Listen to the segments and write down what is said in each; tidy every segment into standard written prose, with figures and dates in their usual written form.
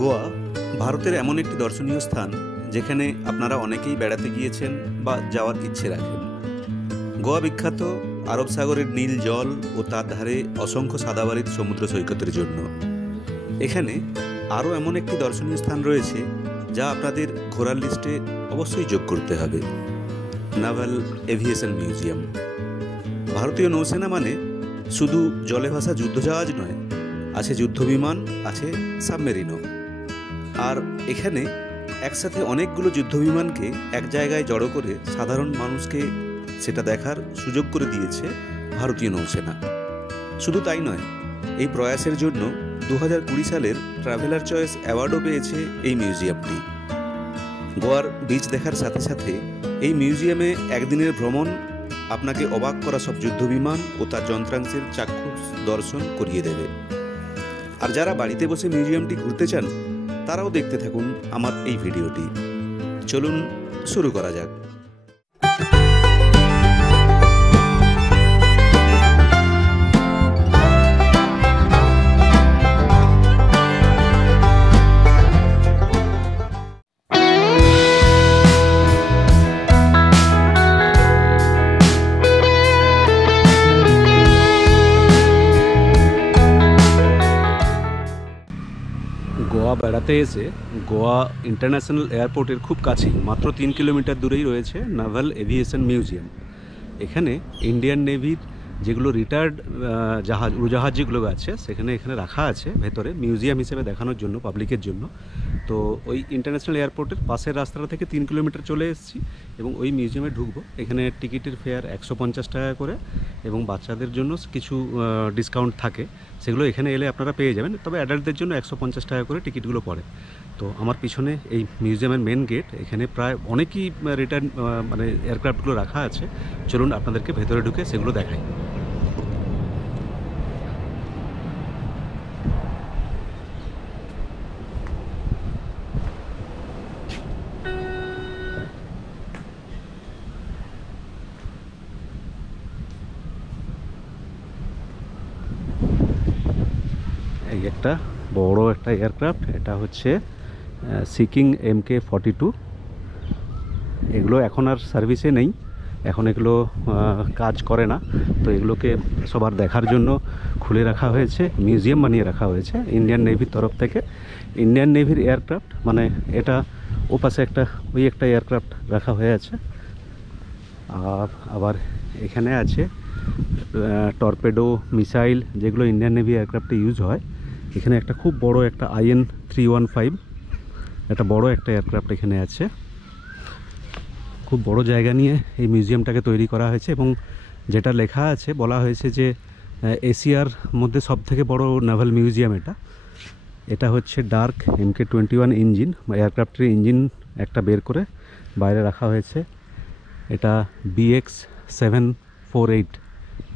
গোয়া ভারতের এমন একটি দর্শনীয় স্থান যেখানে আপনারা অনেকেই বেড়াতে গিয়েছেন বা যাওয়ার ইচ্ছে রাখেন। গোয়া বিখ্যাত আরব সাগরের নীল জল ও তার ধারে অসংখ্য সাদাবালির সমুদ্র সৈকতের জন্য। এখানে আরও এমন একটি দর্শনীয় স্থান রয়েছে যা আপনাদের ঘোরার লিস্টে অবশ্যই যোগ করতে হবে, নাভাল এভিয়েশন মিউজিয়াম। ভারতীয় নৌসেনা মানে শুধু জলে ভাসা যুদ্ধজাহাজ নয়, আছে যুদ্ধবিমান, আছে সাবমেরিনও। আর এখানে একসাথে অনেকগুলো যুদ্ধবিমানকে এক জায়গায় জড়ো করে সাধারণ মানুষকে সেটা দেখার সুযোগ করে দিয়েছে ভারতীয় নৌসেনা। শুধু তাই নয়, এই প্রয়াসের জন্য 2020 সালের ট্রাভেলার চয়েস অ্যাওয়ার্ডও পেয়েছে এই মিউজিয়ামটি। গোয়ার বিচ দেখার সাথে সাথে এই মিউজিয়ামে একদিনের ভ্রমণ আপনাকে অবাক করা সব যুদ্ধবিমান ও তার যন্ত্রাংশের চাক্ষুষ দর্শন করিয়ে দেবে। আর যারা বাড়িতে বসে মিউজিয়ামটি ঘুরতে চান তারাও দেখতে থাকুন আমার এই ভিডিওটি। চলুন শুরু করা যাক। গোয়া বেড়াতে এসে গোয়া ইন্টারন্যাশনাল এয়ারপোর্টের খুব কাছেই মাত্র 3 কিলোমিটার দূরেই রয়েছে নাভাল এভিয়েশন মিউজিয়াম। এখানে ইন্ডিয়ান নেভির যেগুলো রিটায়ার্ড উড়োজাহাজ যেগুলো আছে এখানে রাখা আছে ভেতরে মিউজিয়াম হিসেবে দেখানোর জন্য পাবলিকের জন্য। তো ওই ইন্টারন্যাশনাল এয়ারপোর্টের পাশের রাস্তাটা থেকে 3 কিলোমিটার চলে এসেছি এবং ওই মিউজিয়ামে ঢুকবো। এখানে টিকিটের ফেয়ার 150 টাকা করে এবং বাচ্চাদের জন্য কিছু ডিসকাউন্ট থাকে, সেগুলো এখানে এলে আপনারা পেয়ে যাবেন। তবে অ্যাডাল্টদের জন্য 150 টাকা করে টিকিটগুলো পড়ে। তো আমার পিছনে এই মিউজিয়ামের মেন গেট, এখানে প্রায় অনেকই রিটার্ন এয়ারক্রাফটগুলো রাখা আছে। চলুন আপনাদেরকে ভেতরে ঢুকে সেগুলো দেখাই। এই একটা বড় একটা এয়ারক্রাফট, এটা হচ্ছে সিকিং MK-42। এগুলো এখন আর সার্ভিসে নেই, এখন এগুলো কাজ করে না। তো এগুলোকে সবার দেখার জন্য খুলে রাখা হয়েছে, মিউজিয়াম বানিয়ে রাখা হয়েছে ইন্ডিয়ান নেভির তরফ থেকে। ইন্ডিয়ান নেভির এয়ারক্রাফট মানে এটা ওপাশে একটা এয়ারক্রাফট রাখা হয়ে আছে। আর আবার এখানে আছে টর্পেডো মিসাইল, যেগুলো ইন্ডিয়ান নেভি এয়ারক্রাফটে ইউজ হয়। এখানে একটা খুব বড় একটা IN-315, একটা বড় একটা এয়ারক্রাফট এখানে আছে। খুব বড় জায়গা নিয়ে এই মিউজিয়ামটাকে তৈরি করা হয়েছে এবং যেটা লেখা আছে, বলা হয়েছে যে এশিয়ার মধ্যে সবথেকে বড় নাভাল মিউজিয়াম এটা হচ্ছে ডার্ক MK-21 ইঞ্জিন, এয়ারক্রাফটের ইঞ্জিন একটা বের করে বাইরে রাখা হয়েছে। এটা BX-748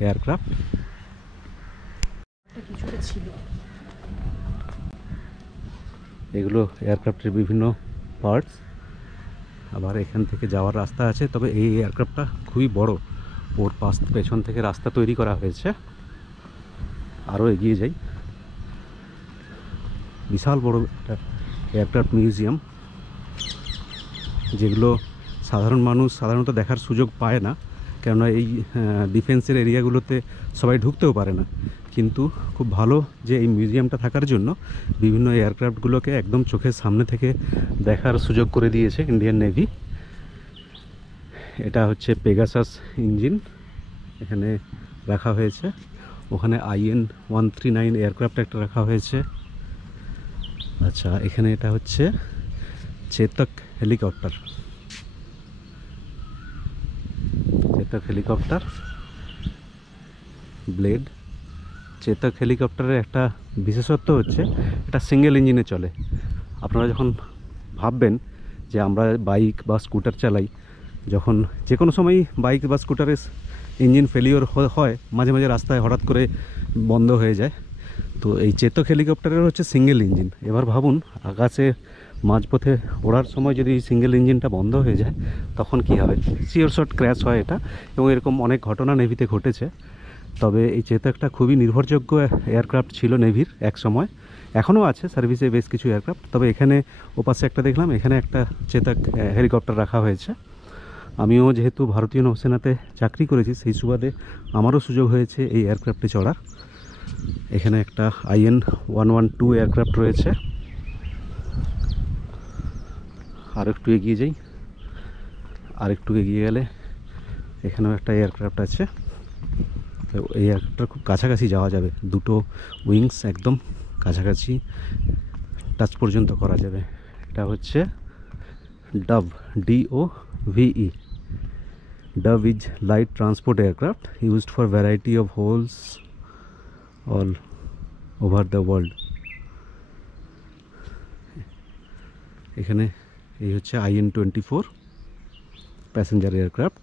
এয়ারক্রাফট। এগুলো এয়ারক্রাফটের বিভিন্ন পার্টস। আবার এখান থেকে যাওয়ার রাস্তা আছে, তবে এই এয়ারক্রাফটটা খুবই বড়, ওর পেছন থেকে রাস্তা তৈরি করা হয়েছে। আরও এগিয়ে যাই, বিশাল বড় একটা এয়ারক্রাফট মিউজিয়াম, যেগুলো সাধারণ মানুষ সাধারণত দেখার সুযোগ পায় না, কেননা এই ডিফেন্সের এরিয়াগুলোতে সবাই ঢুকতেও পারে না। কিন্তু খুব ভালো যে এই মিউজিয়ামটা থাকার জন্য বিভিন্ন এয়ারক্রাফটগুলোকে একদম চোখের সামনে থেকে দেখার সুযোগ করে দিয়েছে ইন্ডিয়ান নেভি। এটা হচ্ছে পেগাসাস ইঞ্জিন এখানে রাখা হয়েছে। ওখানে IN-139 এয়ারক্রাফট একটা রাখা হয়েছে। আচ্ছা, এখানে এটা হচ্ছে Chetak helicopter. Helicopter blade. Chetak হেলিকপ্টারের একটা বিশেষত্ব হচ্ছে এটা সিঙ্গেল ইঞ্জিনে চলে। আপনারা যখন ভাববেন যে আমরা বাইক বা স্কুটার চালাই, যখন যে কোনো সময় বাইক বা স্কুটারের ইঞ্জিন ফেলিওর হয়, মাঝে মাঝে রাস্তায় হঠাৎ করে বন্ধ হয়ে যায়। তো এই চেতক হেলিকপ্টারের হচ্ছে সিঙ্গেল ইঞ্জিন। এবার ভাবুন, আকাশে মাঝপথে ওড়ার সময় যদি সিঙ্গেল ইঞ্জিনটা বন্ধ হয়ে যায় তখন কি হবে? শিওর শট ক্র্যাশ হয় এটা, এবং এরকম অনেক ঘটনা নেভিতে ঘটেছে। তবে এই চেতকটা খুবই নির্ভরযোগ্য এয়ারক্রাফট ছিল নেভির এক সময়। এখনও আছে সার্ভিসে বেশ কিছু এয়ারক্রাফট, তবে এখানে ওপাশে একটা দেখলাম, এখানে একটা চেতাক হেলিকপ্টার রাখা হয়েছে। আমিও যেহেতু ভারতীয় নৌসেনাতে চাকরি করেছি, সেই সুবাদে আমারও সুযোগ হয়েছে এই এয়ারক্রাফটে চড়ার। এখানে একটা IN-112 এয়ারক্রাফট রয়েছে। আর একটু এগিয়ে যাই, আর একটু এগিয়ে গেলে এখানেও একটা এয়ারক্রাফট আছে। তো এই এয়ারক্রাফটটার খুব কাছাকাছি যাওয়া যাবে, দুটো উইংস একদম কাছাকাছি টাচ পর্যন্ত করা যাবে। এটা হচ্ছে Dove, DOVE। Dove is light transport aircraft used for variety of roles all over the world. এখানে এই হচ্ছে IN-24 প্যাসেঞ্জার এয়ারক্রাফট।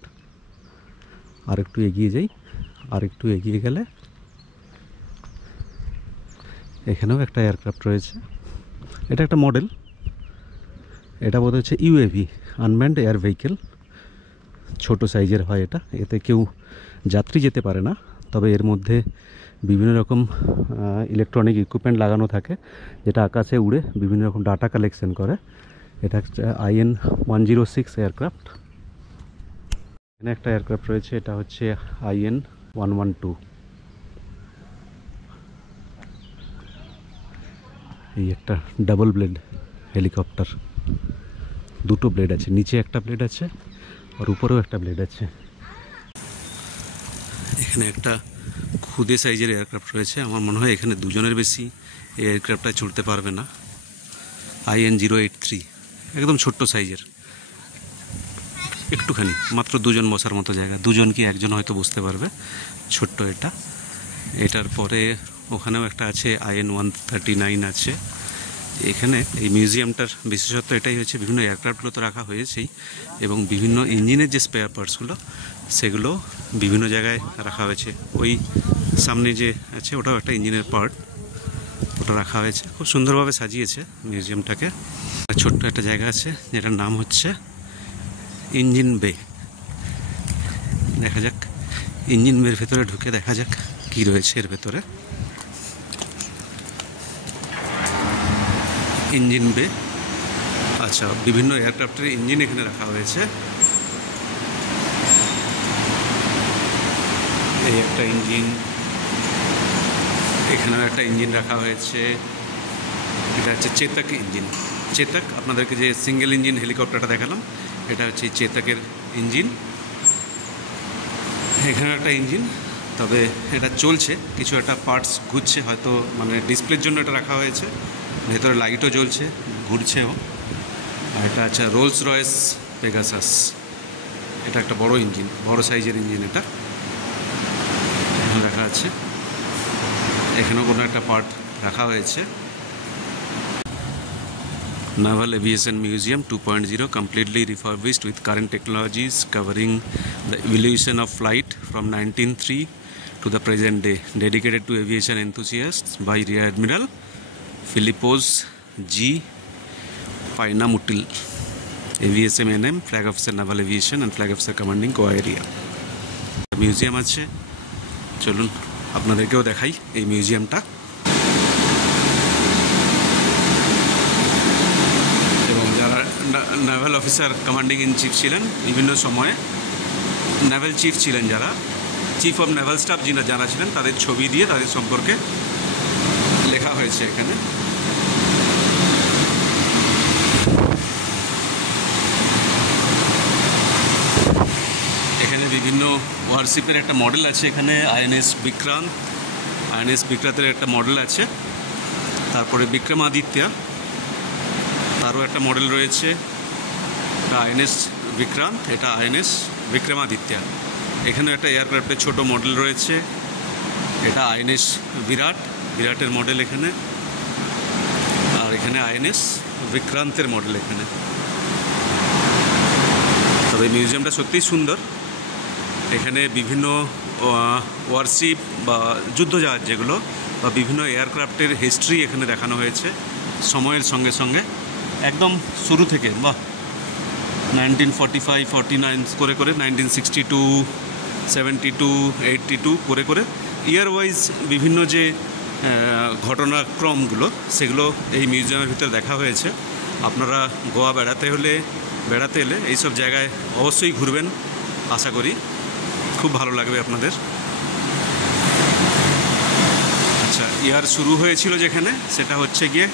আর একটু এগিয়ে যাই, আর একটু এগিয়ে গেলে এখানেও একটা এয়ারক্রাফট রয়েছে। এটা একটা মডেল, এটা বোধ হচ্ছে UAV, আনম্যান্ড এয়ার ভেহিকেল। ছোট সাইজের হয় এটা, এতে কেউ যাত্রী যেতে পারে না, তবে এর মধ্যে বিভিন্ন রকম ইলেকট্রনিক ইকুইপমেন্ট লাগানো থাকে, যেটা আকাশে উড়ে বিভিন্ন রকম ডাটা কালেকশন করে। এটা হচ্ছে IN-106 এয়ারক্রাফট। এখানে একটা এয়ারক্রাফট রয়েছে, এটা হচ্ছে IN-112। এই একটা ডাবল ব্লেড হেলিকপ্টার, দুটো ব্লেড আছে, নিচে একটা ব্লেড আছে আর উপরেও একটা ব্লেড আছে। এখানে একটা খুদে সাইজের এয়ারক্রাফট রয়েছে। আমার মনে হয় এখানে দুজনের বেশি এই এয়ারক্রাফটটা চড়তে পারবে না। IN-083 একদম ছোট্ট সাইজের, একটুখানি মাত্র দুজন বসার মতো জায়গা, দুজন কি একজন হয়তো বসতে পারবে, ছোট্ট এটা। এটার পরে ওখানেও একটা আছে, IN-139 আছে। এখানে এই মিউজিয়ামটার বিশেষত্ব এটাই হচ্ছে, বিভিন্ন এয়ারক্রাফটগুলো তো রাখা হয়েছেই, এবং বিভিন্ন ইঞ্জিনের যে স্পেয়ার পার্টসগুলো সেগুলো বিভিন্ন জায়গায় রাখা হয়েছে। ওই সামনে যে আছে ওটাও একটা ইঞ্জিনের পার্ট, ওটা রাখা হয়েছে। খুব সুন্দরভাবে সাজিয়েছে মিউজিয়ামটাকে। ছোট্ট একটা জায়গা আছে যেটার নাম হচ্ছে ইঞ্জিন বে। দেখা যাক ইঞ্জিন বের ভেতরে ঢুকে দেখা যাক কি রয়েছে এর ভেতরে। ইঞ্জিন বে, আচ্ছা, বিভিন্ন এয়ারক্রাফটের ইঞ্জিন এখানে রাখা হয়েছে। এই একটা ইঞ্জিন, এখানেও একটা ইঞ্জিন রাখা হয়েছে। এটা হচ্ছে চেতাক ইঞ্জিন। চেতাক, আপনাদেরকে যে সিঙ্গেল ইঞ্জিন হেলিকপ্টারটা দেখালাম, এটা হচ্ছে চেতাকের ইঞ্জিন। এখানে একটা ইঞ্জিন, তবে এটা চলছে, কিছু একটা পার্টস ঘুরছে, হয়তো মানে ডিসপ্লের জন্য এটা রাখা হয়েছে। ভেতরে লাইটও জ্বলছে, ঘুরছেও। আর এটা আছে রোলস রয়েস পেগাসাস। এটা একটা বড় ইঞ্জিন, বড় সাইজের ইঞ্জিন এটা রাখা আছে। এখানেও কোনো একটা পার্ট রাখা হয়েছে। Naval Aviation Museum 2.0 completely refurbished with current technologies covering the evolution of flight from 1903 to the present day, dedicated to aviation enthusiasts by Rear Admiral Philippos G. Painamutil, AVSM NM, Flag Officer Naval Aviation and Flag Officer Commanding Goa Area. Museum আছে, চলুন আপনাদেরকেও দেখাই এই মিউজিয়ামটা। এবং যারা Naval officer commanding in chief ছিলেন বিভিন্ন সময়ে, নেভাল চিফ ছিলেন যারা, চিফ অফ নেভাল স্টাফ যারা ছিলেন, তাদের ছবি দিয়ে তাদের সম্পর্কে লেখা হয়েছে এখানে। এখানে বিভিন্ন ওয়ারশিপের একটা মডেল আছে। এখানে INS বিক্রান্ত, INS বিক্রান্তের একটা মডেল আছে। তারপরে বিক্রমাদিত্য, তারও একটা মডেল রয়েছে। এটা INS বিক্রান্ত, এটা INS বিক্রমাদিত্য। এখানে একটা এয়ারক্রাফটের ছোট মডেল রয়েছে, এটা INS বিরাট, বিরাটের মডেল এখানে। আর এখানে INS বিক্রান্তের মডেল এখানে। তবে মিউজিয়ামটা সত্যিই সুন্দর। এখানে বিভিন্ন ওয়ারশিপ বা যুদ্ধজাহাজ যেগুলো বা বিভিন্ন এয়ারক্রাফটের হিস্ট্রি এখানে দেখানো হয়েছে সময়ের সঙ্গে সঙ্গে, একদম শুরু থেকে, বা 1945, 49 করে করে 1962, 72, 82 করে করে ইয়ার ওয়াইজ বিভিন্ন যে ঘটনাক্রমগুলো সেগুলো এই মিউজিয়ামের ভিতরে দেখা হয়েছে। আপনারা গোয়া বেড়াতে এলে এইসব জায়গায় অবশ্যই ঘুরবেন, আশা করি খুব ভালো লাগবে আপনাদের। আচ্ছা, ইয়ার শুরু হয়েছিল যেখানে, সেটা হচ্ছে গিয়ে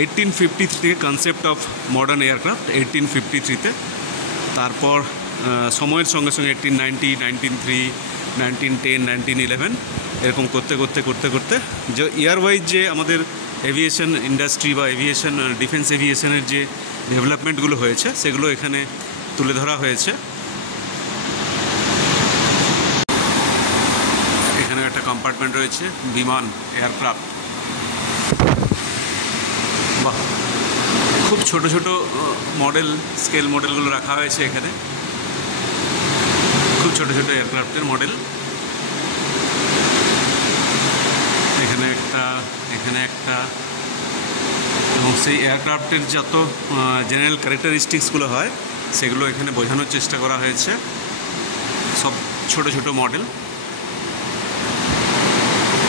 1853 থেকে কনসেপ্ট অফ মডার্ন এয়ারক্রাফট 1853-তে। তারপর সময়ের সঙ্গে সঙ্গে 1890, 1903, 1910, 1911 এরকম করতে করতে যে ইয়ার ওয়াইজ যে আমাদের এভিয়েশন ইন্ডাস্ট্রি বা ডিফেন্স এভিয়েশনের যে ডেভেলপমেন্টগুলো হয়েছে সেগুলো এখানে তুলে ধরা হয়েছে। এখানে একটা কম্পার্টমেন্ট রয়েছে, বিমান এয়ারক্রাফট। বাহ, খুব ছোট স্কেল মডেলগুলো রাখা হয়েছে এখানে, খুব ছোট এয়ারক্রাফটের মডেল। এখানে একটা এবং সেই এয়ারক্রাফটের যত জেনারেল ক্যারেক্টারিস্টিক্সগুলো হয় সেগুলো এখানে বোঝানোর চেষ্টা করা হয়েছে, সব ছোট মডেল।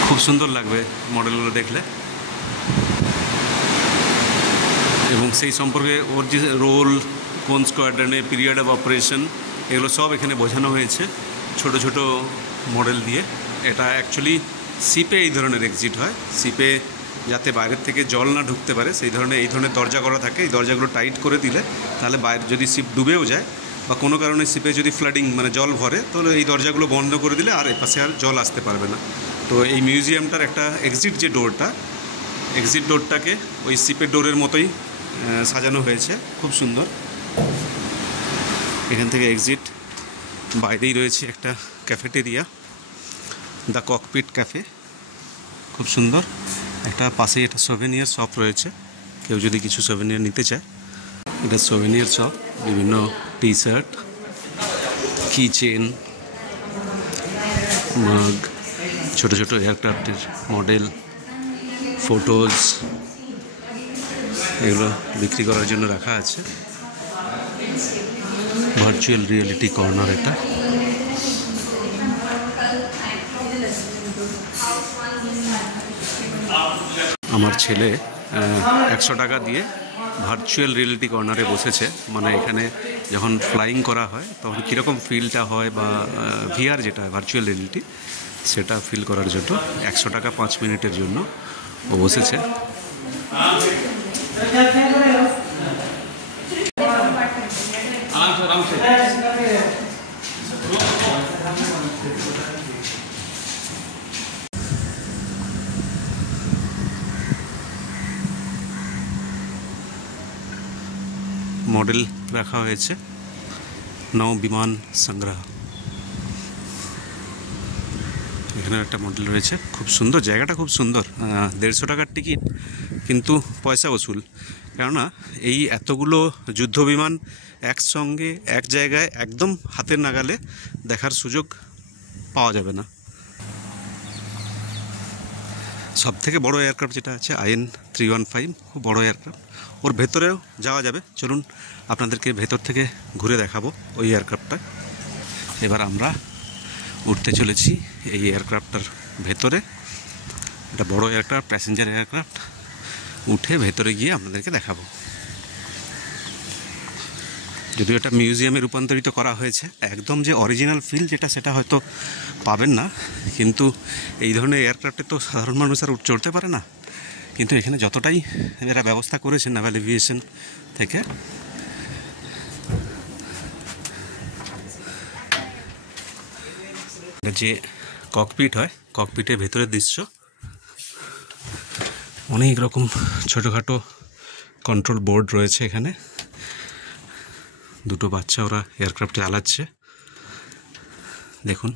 খুব সুন্দর লাগবে মডেলগুলো দেখলে, এবং সেই সম্পর্কে ওর যে রোল, কোন স্কোয়াড্রনে, পিরিয়ড অফ অপারেশন, এগুলো সব এখানে বোঝানো হয়েছে ছোট মডেল দিয়ে। এটা অ্যাকচুয়ালি শিপে এই ধরনের এক্সিট হয়, শিপে যাতে বাইরের থেকে জল না ঢুকতে পারে সেই ধরনের এই ধরনের দরজা করা থাকে। এই দরজাগুলো টাইট করে দিলে তাহলে বাইরে যদি শিপ ডুবেও যায় বা কোনো কারণে শিপে যদি ফ্লাডিং মানে জল ভরে, তাহলে এই দরজাগুলো বন্ধ করে দিলে আর এপাশে আর জল আসতে পারবে না। তো এই মিউজিয়ামটার একটা এক্সিট ডোরটাকে ওই শিপের ডোরের মতোই সাজানো হয়েছে, খুব সুন্দর। এখান থেকে এক্সিট, বাইরেই রয়েছে একটা ক্যাফেটেরিয়া, দ্য ককপিট ক্যাফে, খুব সুন্দর। একটা পাশেই একটা সোভেনিয়ার শপ রয়েছে, কেউ যদি কিছু সোভেনিয়ার নিতে চায়। এটা সোভেনিয়ার শপ, বিভিন্ন টি শার্ট, কি চেন, মাগ, ছোট এয়ারক্রাফটের মডেল, ফটোজ, এগুলো বিক্রি করার জন্য রাখা আছে। ভার্চুয়াল রিয়েলিটি কর্নার এটা। আমার ছেলে 100 টাকা দিয়ে ভার্চুয়াল রিয়েলিটি কর্নারে বসেছে। মানে এখানে যখন ফ্লাইং করা হয় তখন কীরকম ফিলটা হয় বা ভিআর যেটা ভার্চুয়াল রিয়েলিটি সেটা ফিল করার জন্য 100 টাকা 5 মিনিটের জন্য ও বসেছে। মডেল রাখা হয়েছে, নৌ বিমান সংগ্রহ। এখানে একটা মডেল রয়েছে, খুব সুন্দর জায়গাটা, খুব সুন্দর। 150 টাকার টিকিট, কিন্তু পয়সা ওসুল। কেননা এই এতগুলো যুদ্ধ বিমান একসঙ্গে এক জায়গায় একদম হাতের নাগালে দেখার সুযোগ পাওয়া যাবে না। সব থেকে বড় এয়ারক্রাফট যেটা আছে IN 315, খুব বড় এয়ারক্রাফট। ওর ভেতরেও যাওয়া যাবে, চলুন আপনাদেরকে ভেতর থেকে ঘুরে দেখাবো ওই এয়ারক্রাফটটা। এবার আমরা উঠতে চলেছি এই এয়ারক্রাফটটার ভেতরে। এটা বড় এয়ারক্রাফট, প্যাসেঞ্জার এয়ারক্রাফট। উঠে ভেতরে গিয়ে আপনাদেরকে দেখাবো। যদিও এটা মিউজিয়ামে রূপান্তরিত করা হয়েছে, একদম যে অরিজিনাল ফিল যেটা সেটা হয়তো পাবেন না, কিন্তু এই ধরনের এয়ারক্রাফটে তো সাধারণ মানুষ আর চড়তে পারে না। কিন্তু এখানে যতটাই এরা ব্যবস্থা করেছেন নাভাল এভিয়েশন থেকে, যে ককপিট হয়, ককপিটের ভেতরের দৃশ্য, অনেক রকম ছোটোখাটো কন্ট্রোল বোর্ড রয়েছে এখানে। দুটো বাচ্চা ওরা এয়ারক্রাফট চালাচ্ছে, দেখুন।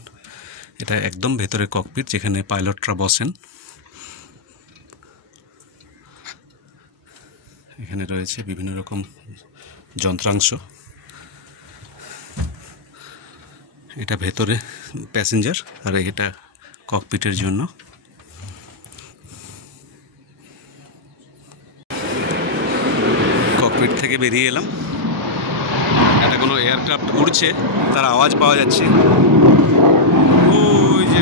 এটা একদম ভেতরে ককপিট, যেখানে পাইলটরা বসেন। এখানে রয়েছে বিভিন্ন রকম যন্ত্রাংশ। এটা ভেতরে প্যাসেঞ্জার, আর এটা ককপিটের জন্য। ককপিট থেকে বেরিয়ে এলাম। এটা কোনো এয়ারক্রাফট উড়ছে, তার আওয়াজ পাওয়া যাচ্ছে। ওই যে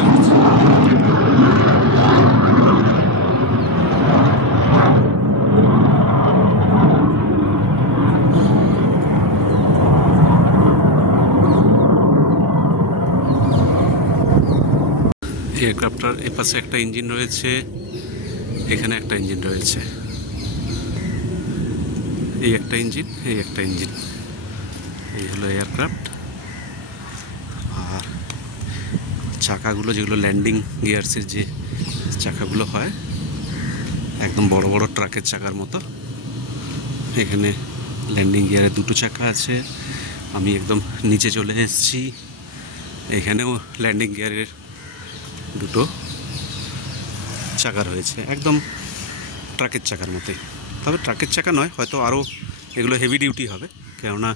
এয়ারক্রাফটার এপাশে একটা ইঞ্জিন রয়েছে, এখানে একটা ইঞ্জিন রয়েছে, এই একটা ইঞ্জিন, এই একটা ইঞ্জিন। এই হলো এয়ারক্রাফট। আর চাকাগুলো যেগুলো ল্যান্ডিং গিয়ার্সের যে চাকাগুলো হয়, একদম বড় বড় ট্রাকের চাকার মতো। এখানে ল্যান্ডিং গিয়ারের দুটো চাকা আছে। আমি একদম নিচে চলে এসেছি, এখানেও ল্যান্ডিং গিয়ারের দুটো চাকা রয়েছে, একদম ট্রাকের চাকার মতোই। তবে ট্রাকের চাকা নয়, হয়তো আরও এগুলো হেভি ডিউটি হবে, কেননা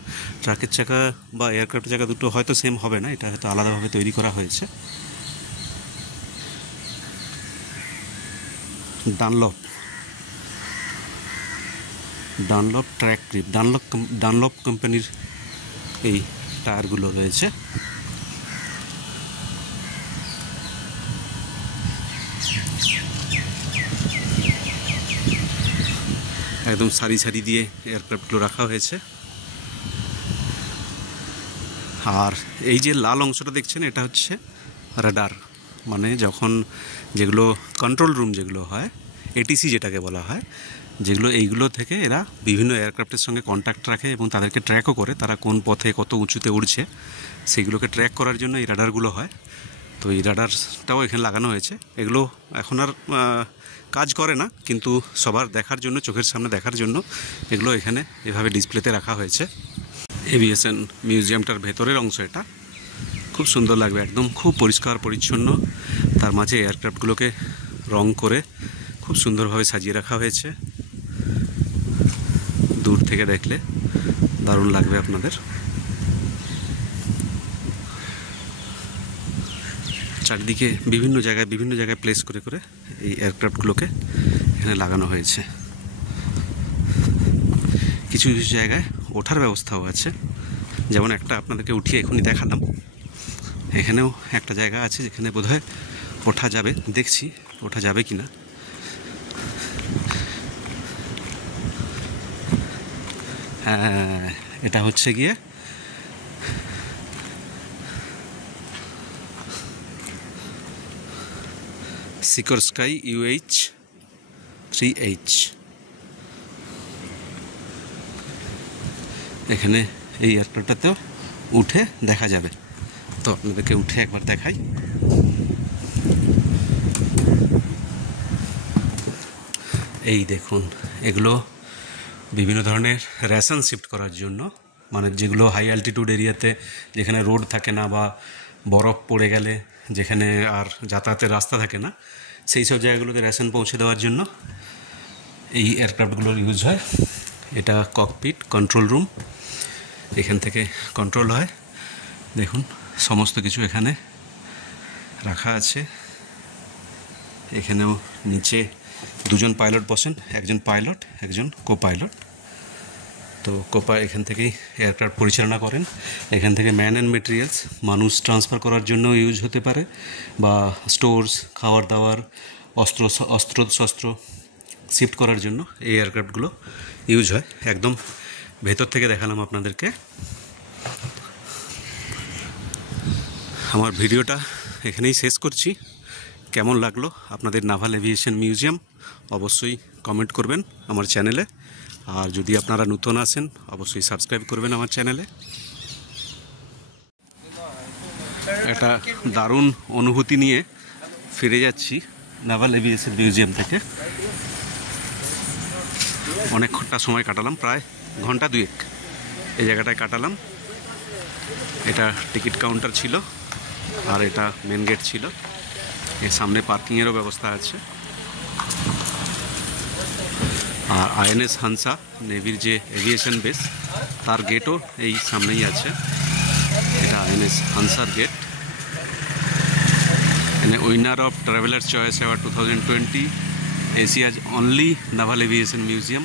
ট্রাকের চাকা বা এয়ারক্রাফটের চাকা দুটো হয়তো সেম হবে না, এটা হয়তো আলাদাভাবে তৈরি করা হয়েছে। ডানলপ ট্র্যাক গ্রিপ, ডানলপ কোম্পানির এই টায়ারগুলো রয়েছে। একদম সারি সারি দিয়ে এয়ারক্রাফটগুলো রাখা হয়েছে। আর এই যে লাল অংশটা দেখছেন, এটা হচ্ছে রাডার, মানে যখন যেগুলো কন্ট্রোল রুম যেগুলো হয়, এটিসি যেটাকে বলা হয়, যেগুলো এইগুলো থেকে এরা বিভিন্ন এয়ারক্রাফটের সঙ্গে কন্ট্যাক্ট রাখে এবং তাদেরকে ট্র্যাকও করে, তারা কোন পথে কত উঁচুতে উড়ছে সেইগুলোকে ট্র্যাক করার জন্য এই রাডারগুলো হয়। তো এই রাডারটাও এখানে লাগানো হয়েছে। এগুলো এখন আর কাজ করে না, কিন্তু সবার দেখার জন্য, চোখের সামনে দেখার জন্য এগুলো এখানে এভাবে ডিসপ্লেতে রাখা হয়েছে। এভিয়েশন মিউজিয়ামটার ভেতরের অংশ এটা, খুব সুন্দর লাগবে, একদম খুব পরিষ্কার পরিচ্ছন্ন। তার মাঝে এয়ারক্রাফটগুলোকে রং করে খুব সুন্দরভাবে সাজিয়ে রাখা হয়েছে। দূর থেকে দেখলে দারুণ লাগবে আপনাদের। চারিদিকে বিভিন্ন জায়গায় প্লেস করে করে এই এয়ারক্রাফটগুলোকে এখানে লাগানো হয়েছে। কিছু কিছু জায়গায় ওঠার ব্যবস্থাও আছে, যেমন একটা আপনাদেরকে উঠিয়ে এখনই দেখালাম। এখানেও একটা জায়গা আছে যেখানে বোধহয় ওঠা যাবে, দেখছি ওঠা যাবে কিনা। হ্যাঁ, এটা হচ্ছে গিয়ে সিকরস্কাই UH-3H। এখানে এই এয়ারক্রাফটটাতেও উঠে দেখা যাবে, তো আপনাদেরকে উঠে একবার দেখাই। এই দেখুন, এগুলো বিভিন্ন ধরনের রেশন শিফট করার জন্য, মানে যেগুলো হাই অ্যালটিটিউড এরিয়াতে যেখানে রোড থাকে না বা বরফ পড়ে গেলে যেখানে আর যাতায়াতের রাস্তা থাকে না, সেই সব জায়গাগুলোতে রেশন পৌঁছে দেওয়ার জন্য এই এয়ারক্রাফটগুলোর ইউজ হয়। এটা ককপিট কন্ট্রোল রুম, এখান থেকে কন্ট্রোল হয়। দেখুন সমস্ত কিছু এখানে রাখা আছে। এখানেও নিচে দুজন পাইলট বসেন, একজন পাইলট, একজন কো পাইলট। তো এখান থেকেই এয়ারক্রাফট পরিচালনা করেন। এখান থেকে ম্যান অ্যান্ড মেটেরিয়ালস, মানুষ ট্রান্সফার করার জন্য ইউজ হতে পারে, বা স্টোরস, খাবার দাবার, অস্ত্রশস্ত্র শিফট করার জন্য এই এয়ারক্রাফটগুলো ইউজ হয়। একদম ভেতর থেকে দেখালাম আপনাদেরকে। আমার ভিডিওটা এখানেই শেষ করছি। কেমন লাগলো আপনাদের নাভাল এভিয়েশন মিউজিয়াম অবশ্যই কমেন্ট করবেন আমার চ্যানেলে। আর যদি আপনারা নতুন আসেন অবশ্যই সাবস্ক্রাইব করবেন আমার চ্যানেলে। একটা দারুণ অনুভূতি নিয়ে ফিরে যাচ্ছি নাভাল এভিয়েশন মিউজিয়াম থেকে। অনেকটা সময় কাটালাম, প্রায় ঘন্টা দুয়েক এই জায়গাটায় কাটালাম। এটা টিকিট কাউন্টার ছিল, আর এটা মেন গেট ছিল। এর সামনে পার্কিংয়েরও ব্যবস্থা আছে। আর INS হানসা নেভির যে এভিয়েশন বেস, তার গেটও এই সামনেই আছে। এটা INS হানসার গেট। এখানে winner of traveller choice award 2020, Asia's only naval aviation museum.